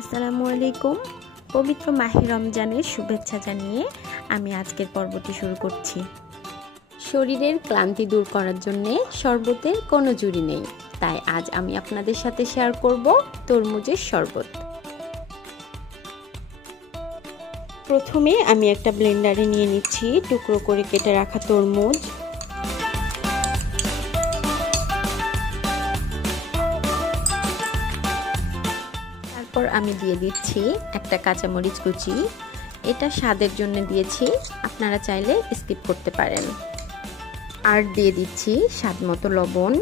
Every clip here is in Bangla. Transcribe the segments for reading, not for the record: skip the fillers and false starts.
আসসালামু আলাইকুম। পবিত্র মাহে রমজানের শুভেচ্ছা জানিয়ে আমি আজকের পর্বটি শুরু করছি। শরীরের ক্লান্তি দূর করার জন্য শরবতের কোনো জুড়ি নেই, তাই আজ আমি আপনাদের সাথে শেয়ার করব তরমুজের শরবত। প্রথমে আমি একটা ব্লেন্ডারে নিয়ে নিচ্ছি টুকরো করে কেটে রাখা তরমুজ। তারপর আমি দিয়ে দিচ্ছি একটা কাঁচামরিচ কুচি, এটা স্বাদের জন্য দিয়েছি, আপনারা চাইলে স্কিপ করতে পারেন। আর দিয়ে দিচ্ছি স্বাদ মতো লবণ,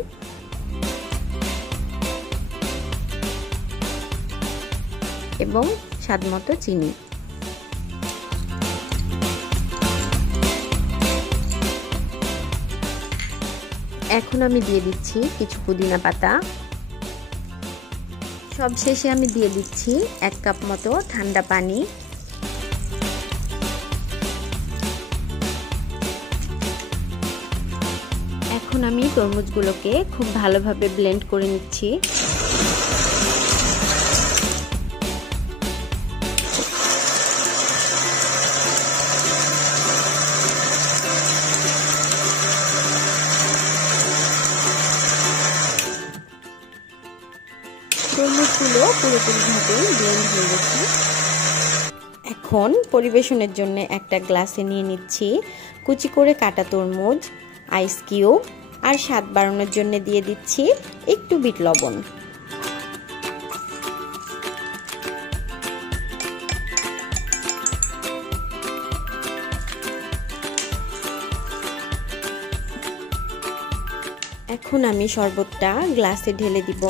এবং স্বাদ মতো চিনি। এখন আমি দিয়ে দিচ্ছি কিছু পুদিনা পাতা। সবশেষে আমি দিয়ে দিচ্ছি 1 কাপ মতো ঠান্ডা পানি। এখন আমি তরমুজগুলোকে খুব ভালোভাবে ব্লেন্ড করে নিচ্ছি। তরমুজগুলো পুরোপুরিভাবে ব্লেন্ড হয়ে গেছে। এখন পরিবেশনের জন্য একটা গ্লাসে নিয়ে নিচ্ছি কুচি করে কাটা তরমুজ, আইস কিউব, আর স্বাদ বাড়ানোর জন্য দিয়ে দিচ্ছি একটু বিট লবণ। এখন আমি শরবতটা গ্লাসে ঢেলে দিব।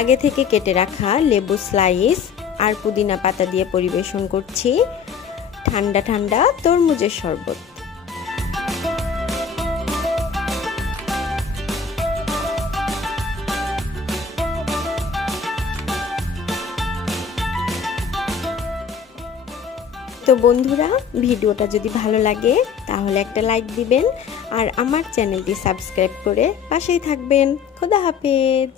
আগে থেকে কেটে রাখা লেবু স্লাইস আর পুদিনা পাতা দিয়ে পরিবেশন করছি ঠান্ডা ঠান্ডা তরমুজের শরবত। তো বন্ধুরা, ভিডিওটা যদি ভালো লাগে তাহলে একটা লাইক দিবেন আর আমার চ্যানেলটি সাবস্ক্রাইব করে পাশেই থাকবেন। খোদা হাফেজ।